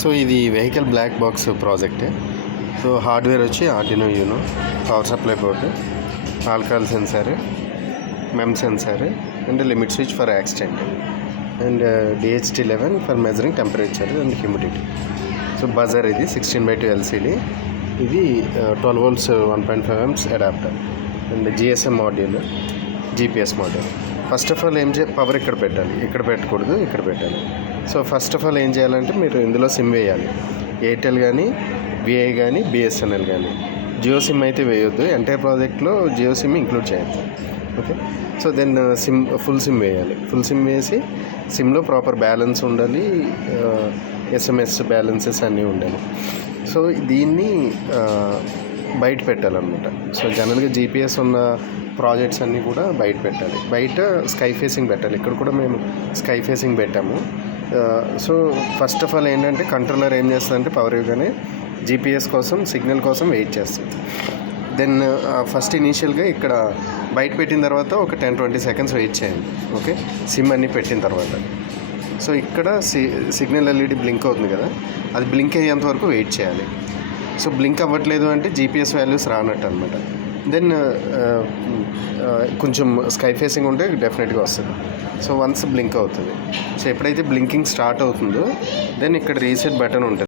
So ఇది vehicle black box project. So hardware వచ్చి Arduino Uno, power supply board, alcohol sensor, MEMS sensor and limit switch for accident and DHT11 for measuring temperature and humidity. So buzzer ఇది 16:2 LCD. ఇది 12 volts 1.5 amps adapter and GSM module, GPS module. First of all power ఇక్కడ పెట్టాలి, ఇక్కడ పెట్టకూడదు, ఇక్కడ పెట్టాలి. So first of all ఏం చేయాలంటే మీరు ఇందులో సిమ్ వేయాలి. ఎయిర్టెల్ కానీ, VI కానీ, BSNL కానీ. జియో సిమ్ అయితే వేయొద్దు, ఎంటైర్ ప్రాజెక్ట్లో జియో సిమ్ ఇంక్లూడ్ చేయొద్దు. Okay. So then full SIM వేయాలి. ఫుల్ సిమ్ వేసి సిమ్లో ప్రాపర్ బ్యాలెన్స్ ఉండాలి, SMS బ్యాలెన్సెస్ అన్నీ ఉండాలి. సో దీన్ని బయట పెట్టాలన్నమాట. సో జనరల్గా GPS ఉన్న ప్రాజెక్ట్స్ అన్నీ కూడా బయట పెట్టాలి. బయట స్కై ఫేసింగ్ పెట్టాలి. ఇక్కడ కూడా మేము స్కై ఫేసింగ్ పెట్టాము. సో ఫస్ట్ ఆఫ్ ఆల్ ఏంటంటే కంట్రోలర్ ఏం చేస్తుందంటే పవర్ ఇవ్వగానే GPS కోసం, సిగ్నల్ కోసం వెయిట్ చేస్తుంది. దెన్ ఫస్ట్ ఇనీషియల్గా ఇక్కడ బయట పెట్టిన తర్వాత ఒక 10-20 seconds వెయిట్ చేయండి. ఓకే, సిమ్ అన్నీ పెట్టిన తర్వాత. సో ఇక్కడ సిగ్నల్ LED బ్లింక్ అవుతుంది కదా, అది బ్లింక్ అయ్యేంత వరకు వెయిట్ చేయాలి. సో బ్లింక్ అవ్వట్లేదు అంటే GPS వాల్యూస్ రానట్టు అనమాట. దెన్ కొంచెం స్కై ఫేసింగ్ ఉంటే డెఫినెట్గా వస్తుంది. సో వన్స్ బ్లింక్ అవుతుంది. సో ఎప్పుడైతే బ్లింకింగ్ స్టార్ట్ అవుతుందో దెన్ ఇక్కడ రీసెట్ బటన్ ఉంటుంది.